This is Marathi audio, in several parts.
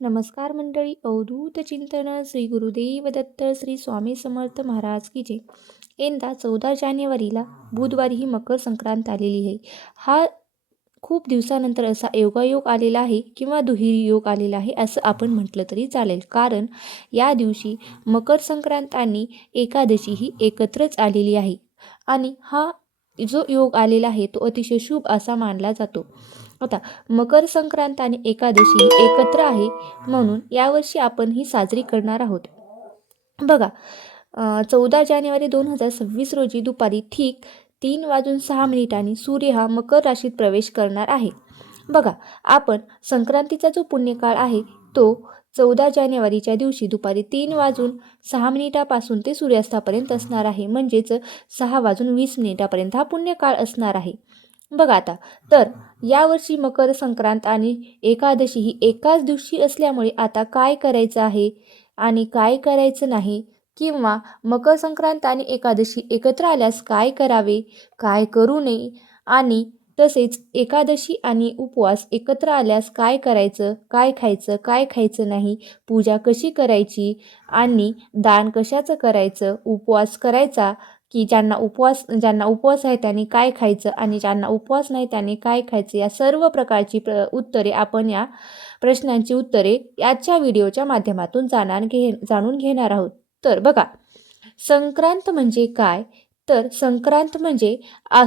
नमस्कार मंडळी. अवधूत चिंतन श्री गुरुदेव दत्त श्री स्वामी समर्थ महाराज की जय. यंदा 14 जानेवारीला बुधवारी ही मकर संक्रांत आलेली आहे. हा खूप दिवसानंतर असा योगायोग आलेला आहे किंवा दुहेरी योग आलेला आहे असं आपण म्हटलं तरी चालेल. कारण या दिवशी मकर संक्रांत आणि एकादशी ही एकत्रच आलेली आहे आणि हा जो योग आलेला आहे तो अतिशय शुभ असा मानला जातो. आता मकर संक्रांत आणि एकादशी ही एकत्र आहे म्हणून यावर्षी आपण ही साजरी करणार आहोत. बघा 14 जानेवारी 2026 रोजी दुपारी ठीक 3:06 सूर्य हा मकर राशीत प्रवेश करणार आहे. बघा आपण संक्रांतीचा जो पुण्यकाळ आहे तो 14 जानेवारीच्या दिवशी दुपारी 3:06 पासून ते सूर्यास्तापर्यंत असणार आहे. म्हणजेच 6:20 हा पुण्यकाळ असणार आहे. बघा आता तर यावर्षी मकर संक्रांत आणि एकादशी ही एकाच दिवशी असल्यामुळे आता काय करायचं आहे आणि काय करायचं नाही, किंवा मकर संक्रांत आणि एकादशी एकत्र आल्यास काय करावे, काय करू नये, आणि तसेच एकादशी आणि उपवास एकत्र आल्यास काय करायचं, काय खायचं नाही, पूजा कशी करायची आणि दान कशाचं करायचं, उपवास करायचा की ज्यांना उपवास आहे त्यांनी काय खायचं आणि ज्यांना उपवास नाही त्यांनी काय खायचं, या सर्व प्रकारची उत्तरे आपण या प्रश्नांची उत्तरे याच्या व्हिडिओच्या माध्यमातून जाणून घेणार आहोत. तर बघा संक्रांत म्हणजे काय, तर संक्रांत म्हणजे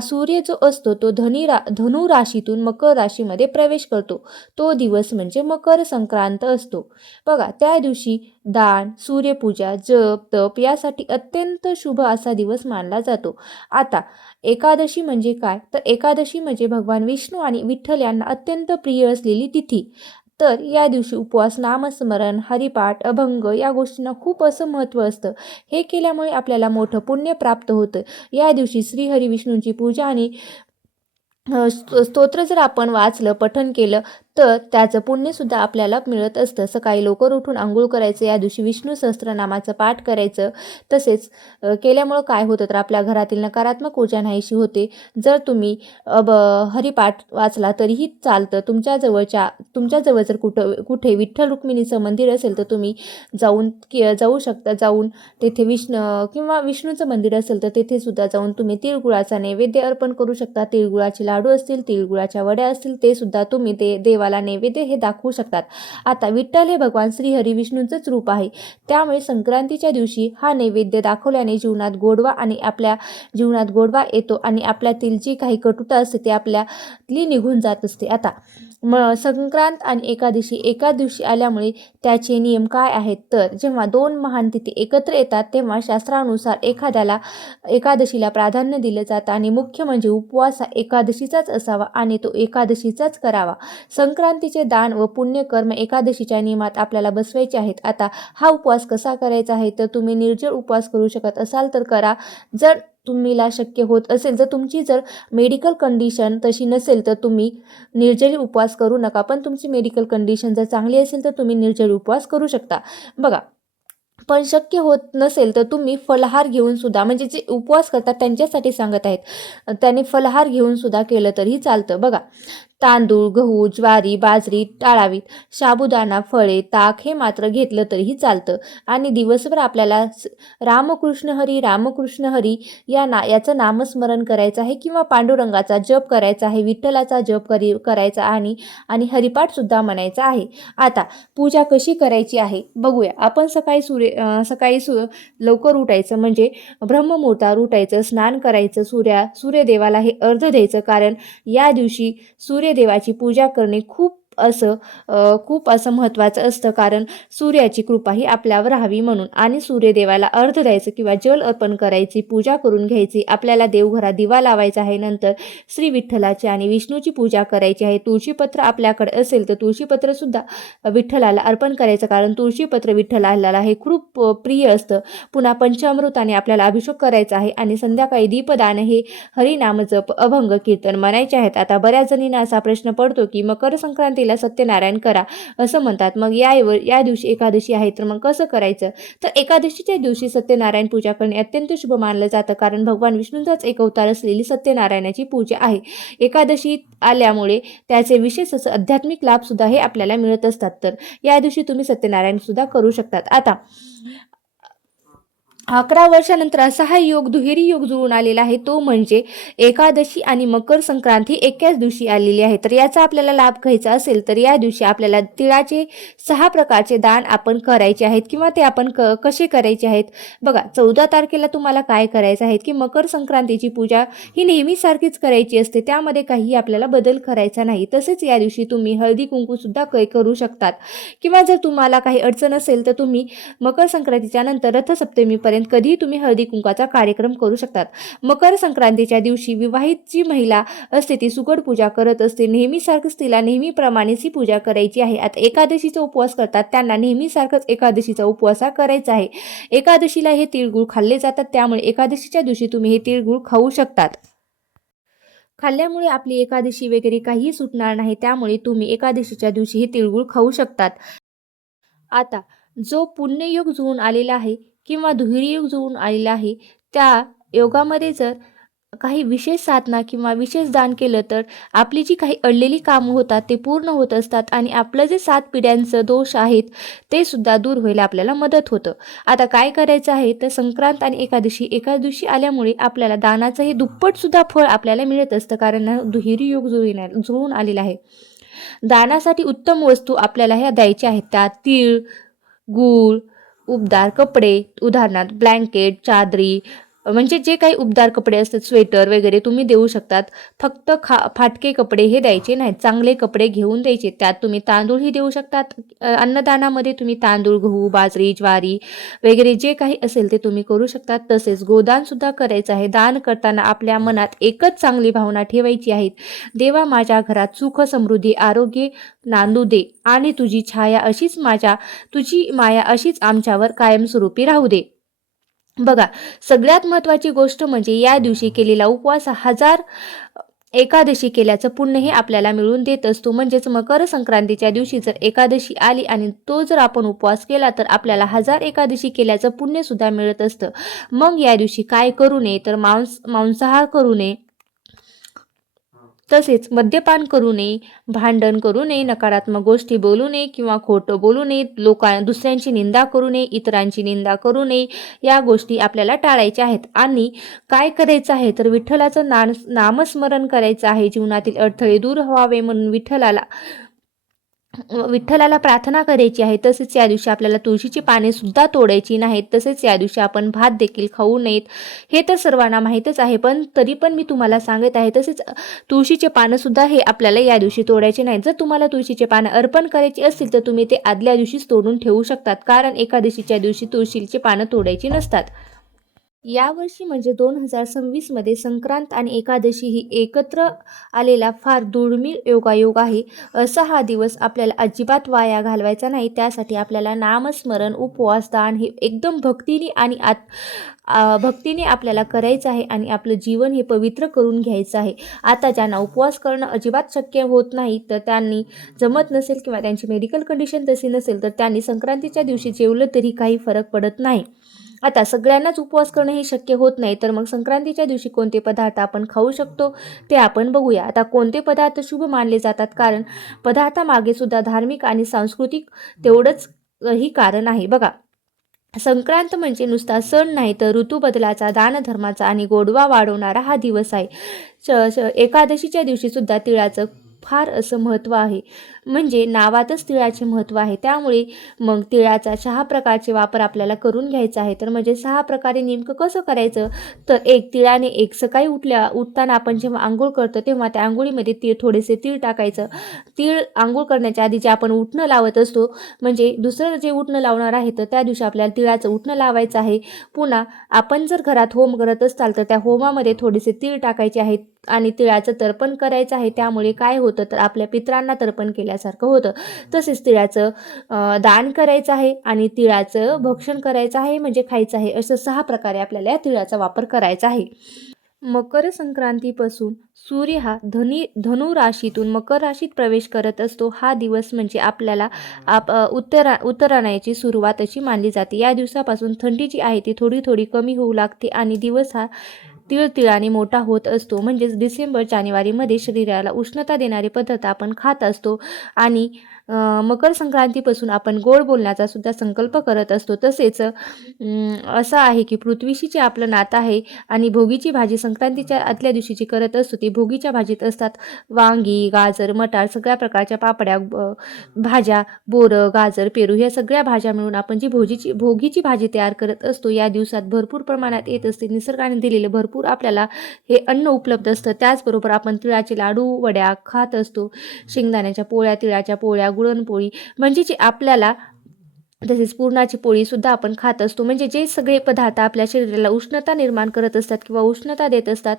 सूर्य जो असतो तो धनु राशीतून मकर राशीमध्ये प्रवेश करतो, तो दिवस म्हणजे मकर संक्रांत असतो. बघा त्या दिवशी दान, सूर्यपूजा, जप तप यासाठी अत्यंत शुभ असा दिवस मानला जातो. आता एकादशी म्हणजे काय, तर एकादशी म्हणजे भगवान विष्णू आणि विठ्ठल यांना अत्यंत प्रिय असलेली तिथी. तर या दिवशी उपवास, नामस्मरण, हरिपाठ, अभंग या गोष्टींना खूप असं महत्त्व असतं. हे केल्यामुळे आपल्याला मोठं पुण्य प्राप्त होतं. या दिवशी श्रीहरी विष्णूंची पूजा आणि स्तोत्र जर आपण वाचलं, पठण केलं तर त्याचं पुण्यसुद्धा आपल्याला मिळत असतं. सकाळी लवकर उठून आंघोळ करायचं, या दिवशी विष्णू सहस्त्रनामाचं पाठ करायचं. तसेच केल्यामुळं काय होतं तर आपल्या घरातील नकारात्मक ऊर्जा नाहीशी होते. जर तुम्ही हरिपाठ वाचला तरीही चालतं. तुमच्याजवळ जर कुठे विठ्ठल रुक्मिणीचं मंदिर असेल तर तुम्ही जाऊ शकता. जाऊन तेथे विष्णूचं मंदिर असेल तर तेथे सुद्धा जाऊन तुम्ही तिळगुळाचा नैवेद्य अर्पण करू शकता. तिळगुळाचे लाडू असतील, तिळगुळाच्या वड्या असतील ते सुद्धा तुम्ही देवाला नैवेद्य हे दाखवू शकतात. आता विठ्ठल हे भगवान श्री हरी विष्णूंचंच रूप आहे, त्यामुळे संक्रांतीच्या दिवशी हा नैवेद्य दाखवल्याने आपल्या जीवनात गोडवा येतो आणि आपल्यातील जी काही कटुता असते ते आपल्यातली निघून जात असते. आता संक्रांत आणि एकादशी एकाच दिवशी आल्यामुळे त्याचे नियम काय आहेत, तर जेव्हा दोन महान तिथी एकत्र येतात तेव्हा शास्त्रानुसार एकादशीला प्राधान्य दिलं जातं आणि मुख्य म्हणजे उपवास हा एकादशीचाच असावा आणि तो एकादशीचाच करावा. संक्रांतीचे दान व पुण्यकर्म एकादशीच्या नियमात आपल्याला बसवायचे आहेत. आता हा उपवास कसा करायचा आहे, तर तुम्ही निर्जळ उपवास करू शकत असाल तर करा. जर तुम्हाला शक्य होत असेल, जर तुमची मेडिकल कंडिशन तशी नसेल तर तुम्ही निर्जली उपवास करू नका. पण तुमची मेडिकल कंडिशन जर चांगली असेल तर तुम्ही निर्जली उपवास करू शकता. बघा पण शक्य होत नसेल तर तुम्ही फलाहार घेऊन सुद्धा, म्हणजे जे उपवास करतात त्यांच्यासाठी सांगत आहेत, त्यांनी फलाहार घेऊन सुद्धा केलं तरीही चालतं. बघा तांदूळ, गहू, ज्वारी, बाजरी टाळावीत. साबुदाणा, फळे, ताक हे मात्र घेतलं तरीही चालतं. आणि दिवसभर आपल्याला रामकृष्ण हरी याचं नामस्मरण करायचं आहे किंवा पांडुरंगाचा जप करायचा आहे, विठ्ठलाचा जप करायचा आणि हरिपाठ सुद्धा म्हणायचा आहे. आता पूजा कशी करायची आहे बघूया. आपण सकाळी लवकर उठायचं, म्हणजे ब्रह्ममुहूर्तावर उठायचं, स्नान करायचं, सूर्यदेवाला हे अर्घ्य द्यायचं. कारण या दिवशी सूर्यदेवाची पूजा करणे खूप असं महत्त्वाचं असतं. कारण सूर्याची कृपा ही आपल्यावर राहावी म्हणून. आणि सूर्यदेवाला अर्घ्य द्यायचं किंवा जल अर्पण करायची, पूजा करून घ्यायची. आपल्याला देवघरात दिवा लावायचा आहे. नंतर श्री विठ्ठलाची आणि विष्णूची पूजा करायची आहे. तुळशीपत्र आपल्याकडे असेल तर तुळशीपत्र सुद्धा विठ्ठलाला अर्पण करायचं, कारण तुळशीपत्र विठ्ठलाला हे खूप प्रिय असतं. पुन्हा पंचामृताने आपल्याला अभिषेक करायचा आहे आणि संध्याकाळी दीपदान हे हरिनाम जप, अभंग, कीर्तन म्हणायचे आहेत. आता बऱ्याच जणींना असा प्रश्न पडतो की मकर संक्रांती संक्रांतीला सत्यनारायण करा असं म्हणतात. मग या दिवशी एकादशी आहे, तर मग कसं करायचं? तर एकादशीच्या दिवशी सत्यनारायण पूजा करणे अत्यंत शुभ मानलं जातं, कारण भगवान विष्णूंचाच एक अवतार असलेली सत्यनारायणाची पूजा आहे. एकादशी आल्यामुळे त्याचे विशेष असं आध्यात्मिक लाभ सुद्धा हे आपल्याला मिळत असतात. तर या दिवशी तुम्ही सत्यनारायण सुद्धा करू शकतात. आता 11 वर्षानंतर असा हा योग, दुहेरी योग जुळून आलेला आहे, तो म्हणजे एकादशी आणि मकर संक्रांती एकाच दिवशी आलेली आहे. तर याचा आपल्याला लाभ घ्यायचा असेल तर या दिवशी आपल्याला तिळाचे 6 प्रकारचे दान आपण करायचे आहेत, किंवा ते आपण कसे करायचे आहेत बघा. 14 तारखेला तुम्हाला काय करायचं आहे की मकर संक्रांतीची पूजा ही नेहमीसारखीच करायची असते, त्यामध्ये काही आपल्याला बदल करायचा नाही. तसेच या दिवशी तुम्ही हळदी कुंकू सुद्धा करू शकतात, किंवा जर तुम्हाला काही अडचण असेल तर तुम्ही मकर संक्रांतीच्या नंतर रथसप्तमीपर्यंत कधीही तुम्ही हळदी कुंकाचा कार्यक्रम करू शकतात. मकर संक्रांतीच्या दिवशी विवाहित जी महिला असते ती सुगड पूजा करत असते. नेहमीसारखंच तिला नेहमीप्रमाणेच ही पूजा करायची आहे. आता एकादशीचा उपवास करतात त्यांना नेहमीसारखंच एकादशीचा उपवास करायचा आहे. एकादशीला हे तिळगुळ खाल्ले जातात, त्यामुळे एकादशीच्या दिवशी तुम्ही हे तिळगुळ खाऊ शकतात. खाल्ल्यामुळे आपली एकादशी वगैरे काहीही सुटणार नाही, त्यामुळे तुम्ही एकादशीच्या दिवशी हे तिळगुळ खाऊ शकतात. आता जो पुण्ययोग जुळून आलेला आहे किंवा दुहेरी योग जुळून आलेला आहे, त्या योगामध्ये जर काही विशेष साधना किंवा विशेष दान केलं तर आपली जी काही अडलेली कामं होतात ते पूर्ण होत असतात, आणि आपलं जे 7 पिढ्यांचं दोष आहेत ते सुद्धा दूर व्हायला आपल्याला मदत होतं. आता काय करायचं आहे तर संक्रांत आणि एकादशी एकाच दिवशी आल्यामुळे आपल्याला दानाचं हे दुप्पट सुद्धा फळ आपल्याला मिळत असतं, कारण दुहेरी योग जुळून आलेला आहे. दानासाठी उत्तम वस्तू आपल्याला ह्या द्यायच्या आहेत. त्यात तीळ, गूळ, उबदार कपडे, उदाहरणार्थ ब्लँकेट, चादरी, म्हणजे जे काही उबदार कपडे असतात, स्वेटर वगैरे तुम्ही देऊ शकतात. फक्त फाटके कपडे हे द्यायचे नाहीत, चांगले कपडे घेऊन द्यायचे. त्यात तुम्ही तांदूळही देऊ शकतात. अन्नदानामध्ये तुम्ही तांदूळ, गहू, बाजरी, ज्वारी वगैरे जे काही असेल ते तुम्ही करू शकतात. तसेच गोदान सुद्धा करायचं आहे. दान करताना आपल्या मनात एकच चांगली भावना ठेवायची आहे, देवा माझ्या घरात सुख, समृद्धी, आरोग्य नांदू दे, आणि तुझी माया अशीच आमच्यावर कायमस्वरूपी राहू दे. बघा, सगळ्यात महत्त्वाची गोष्ट म्हणजे या दिवशी केलेला उपवास 1000 एकादशी केल्याचं पुण्य हे आपल्याला मिळून देत असतो. म्हणजेच मकर संक्रांतीच्या दिवशी जर एकादशी आली आणि तो जर आपण उपवास केला तर आपल्याला 1000 एकादशी केल्याचं पुण्य सुद्धा मिळत असतं. मग या दिवशी काय करू नये तर मांसाहार करू नये, तसेच मद्यपान करू नये, भांडण करू नये, नकारात्मक गोष्टी बोलू नये किंवा खोटं बोलू नये, दुसऱ्यांची निंदा करू नये, इतरांची निंदा करू नये. या गोष्टी आपल्याला टाळायच्या आहेत. आणि काय करायचं आहे तर विठ्ठलाचं नामस्मरण करायचं आहे. जीवनातील अडथळे दूर व्हावे म्हणून विठ्ठलाला प्रार्थना करायची आहे. तसेच या दिवशी आपल्याला तुळशीची पाने सुद्धा तोडायची नाहीत. तसेच या दिवशी आपण भात देखील खाऊ नयेत. हे तर सर्वांना माहीतच आहे, पण तरी पण मी तुम्हाला सांगत आहे. तसेच तुळशीचे पानं सुद्धा हे आपल्याला या दिवशी तोडायचे नाहीत. जर तुम्हाला तुळशीचे पानं अर्पण करायची असतील तर तुम्ही ते आदल्या दिवशीच तोडून ठेवू शकतात, कारण एकादशीच्या दिवशी तुळशीचे पानं तोडायची नसतात. यावर्षी म्हणजे 2026 मध्ये संक्रांत आणि एकादशी ही एकत्र आलेला फार दुर्मिळ योगायोग आहे. असा हा दिवस आपल्याला अजिबात वाया घालवायचा नाही. त्यासाठी आपल्याला नामस्मरण, उपवास, दान हे एकदम भक्तीने आपल्याला करायचं आहे, आणि आपलं जीवन हे पवित्र करून घ्यायचं आहे. आता ज्यांना उपवास करणं अजिबात शक्य होत नाही, तर त्यांनी जमत नसेल किंवा त्यांची मेडिकल कंडिशन तशी नसेल तर त्यांनी संक्रांतीच्या दिवशी जेवलं तरी काही फरक पडत नाही. आता सगळ्यांनाच उपवास करणं हे शक्य होत नाही, तर मग संक्रांतीच्या दिवशी कोणते पदार्थ आपण खाऊ शकतो ते आपण बघूया. आता कोणते पदार्थ शुभ मानले जातात, कारण पदार्थामागे सुद्धा धार्मिक आणि सांस्कृतिक तेवढंच ही कारण आहे. बघा, संक्रांत म्हणजे नुसता सण नाही, तर ऋतुबदलाचा, दानधर्माचा आणि गोडवा वाढवणारा हा दिवस आहे. एकादशीच्या दिवशी सुद्धा तिळाचं फार असं महत्त्व आहे, म्हणजे नावातच तिळाचे महत्त्व आहे. त्यामुळे मग तिळाचा 6 प्रकारचे वापर आपल्याला करून घ्यायचा आहे. तर म्हणजे 6 प्रकारे नेमकं कसं करायचं तर तिळाने सकाळी उठताना आपण जेव्हा आंघोळ करतो तेव्हा त्या आंघोळीमध्ये थोडेसे तीळ टाकायचं. तीळ आंघोळ करण्याच्या आधी जे आपण उटणं लावत असतो, म्हणजे दुसरं जे उटणं लावणार आहे तर त्या दिवशी आपल्याला तिळाचं उटणं लावायचं आहे. पुन्हा आपण जर घरात होम करत असाल तर त्या होमामध्ये थोडेसे तीळ टाकायचे आहेत आणि तिळाचं तर्पण करायचं आहे. त्यामुळे काय होतं तर आपल्या पितरांना तर्पण केल्यासारखं होतं. तसेच तिळाचं दान करायचं आहे आणि तिळाचं भक्षण करायचं आहे, म्हणजे खायचं आहे. असं 6 प्रकारे आपल्याला या तिळाचा वापर करायचा आहे. मकर संक्रांतीपासून सूर्य हा धनु राशीतून मकर राशीत प्रवेश करत असतो. हा दिवस म्हणजे आपल्याला उत्तरायणाची सुरुवात अशी मानली जाते. या दिवसापासून थंडी जी आहे ती थोडी थोडी कमी होऊ लागते आणि दिवस हा तिळतिळाने मोठा होत असतो. म्हणजेच डिसेंबर जानेवारीमध्ये शरीराला उष्णता देणारे पदार्थ आपण खात असतो आणि मकर संक्रांतीपासून आपण गोड बोलण्याचा सुद्धा संकल्प करत असतो. तसेच असं आहे की पृथ्वीशी जे आपलं नातं आहे आणि भोगीची भाजी संक्रांतीच्या आदल्या दिवशी जी करत असतो ती भोगीच्या भाजीत असतात वांगी, गाजर, मटार, सगळ्या प्रकारच्या पापड्या, भाज्या, बोरं, गाजर, पेरू ह्या सगळ्या भाज्या मिळून आपण जी भोगीची भाजी तयार करत असतो. या दिवसात भरपूर प्रमाणात येत असते. निसर्गाने दिलेलं भरपूर आपल्याला हे अन्न उपलब्ध असतं. त्याचबरोबर आपण तिळाचे लाडू, वड्या खात असतो. शेंगदाण्याच्या पोळ्या, तिळाच्या पोळ्या, गुळणपोळी म्हणजे जे आपल्याला तसेच पुरणाची पोळीसुद्धा आपण खात असतो. म्हणजे जे सगळे पदार्थ आपल्या शरीराला उष्णता निर्माण करत असतात किंवा उष्णता देत असतात,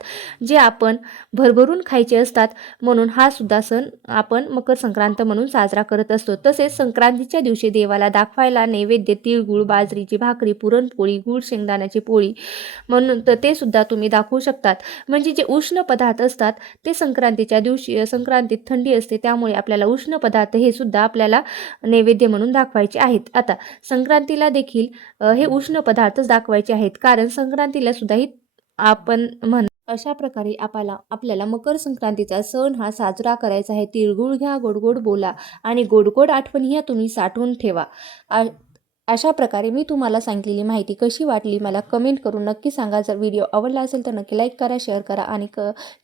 जे आपण भरभरून खायचे असतात. म्हणून हा सुद्धा सण आपण मकर संक्रांत म्हणून साजरा करत असतो. तसेच संक्रांतीच्या दिवशी देवाला दाखवायला नैवेद्य तिळगुळ, बाजरीची भाकरी, पुरणपोळी, गुळ शेंगदाण्याची पोळी म्हणून तर ते सुद्धा तुम्ही दाखवू शकतात. म्हणजे जे उष्ण पदार्थ असतात ते संक्रांतीच्या दिवशी, संक्रांतीत थंडी असते त्यामुळे आपल्याला उष्ण पदार्थ हे सुद्धा आपल्याला नैवेद्य म्हणून दाखवायचे आहेत. आता संक्रांतीला देखील हे उष्ण पदार्थच दाखवायचे आहेत, कारण संक्रांतीला सुद्धा ही आपण अशा प्रकारे आपल्याला मकर संक्रांतीचा सण हा साजरा करायचा आहे. तिळगुळ घ्या, गोड गोड बोला आणि गोड गोड आठवणी ह्या तुम्ही साठवून ठेवा. अशा प्रकारे मी तुम्हाला सांगितलेली माहिती कशी वाटली मला कमेंट करून नक्की सांगा. जर व्हिडिओ आवडला असेल तर नक्की लाईक करा, शेअर करा आणि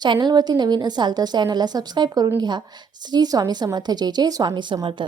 चॅनलवरती नवीन असाल तर चॅनलला सबस्क्राईब करून घ्या. श्री स्वामी समर्थ. जय जय स्वामी समर्थ.